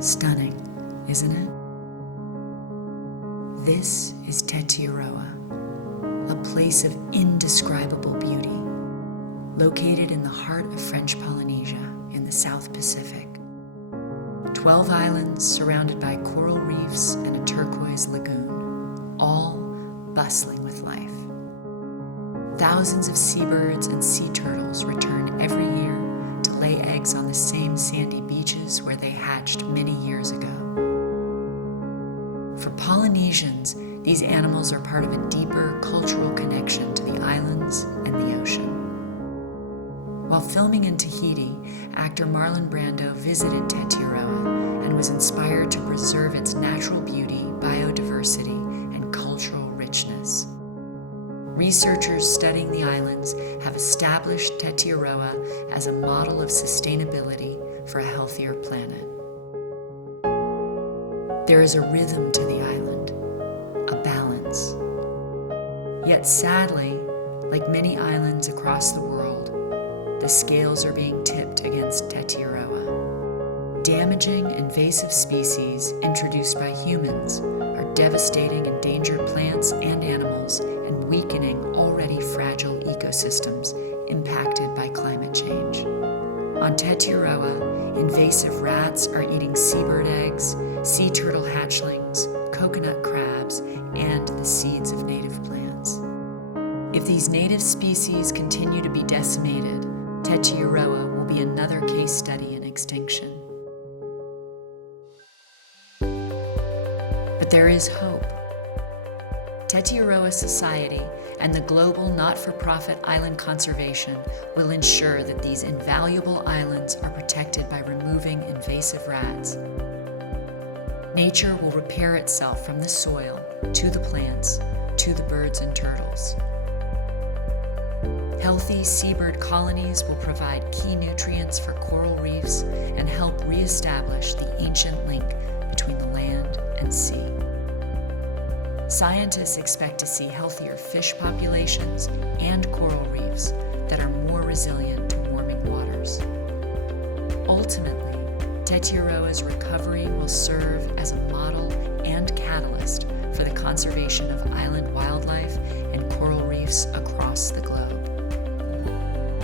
Stunning, isn't it? This is Tetiaroa, a place of indescribable beauty, located in the heart of French Polynesia in the South Pacific. 12 islands surrounded by coral reefs and a turquoise lagoon, all bustling with life. Thousands of seabirds and sea turtles return every year to lay eggs on the same sandy beaches where they hatched many years ago. For Polynesians, these animals are part of a deeper cultural connection to the islands and the ocean. While filming in Tahiti, actor Marlon Brando visited Tetiaroa and was inspired to preserve its natural beauty, biodiversity, and cultural richness. Researchers studying the islands have established Tetiaroa as a model of sustainability for a healthier planet. There is a rhythm to the island, a balance. Yet sadly, like many islands across the world, the scales are being tipped against Tetiaroa. Damaging invasive species introduced by humans are devastating endangered plants and animals and weakening already fragile ecosystems impacted by climate change. On Tetiaroa, invasive rats are eating seabird eggs, sea turtle hatchlings, coconut crabs, and the seeds of native plants. If these native species continue to be decimated, Tetiaroa will be another case study in extinction. But there is hope. Tetiaroa Society and the global not-for-profit island conservation will ensure that these invaluable islands are protected by removing invasive rats. Nature will repair itself from the soil to the plants to the birds and turtles. Healthy seabird colonies will provide key nutrients for coral reefs and help reestablish the ancient link between the land and sea. Scientists expect to see healthier fish populations and coral reefs that are more resilient to warming waters. Ultimately, Tetiaroa's recovery will serve as a model and catalyst for the conservation of island wildlife and coral reefs across the globe.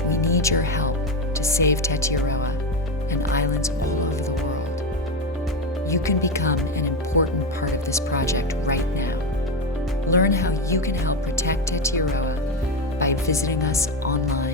We need your help to save Tetiaroa and islands all over the world. You can become an important part of this project right now. Learn how you can help protect Tetiaroa by visiting us online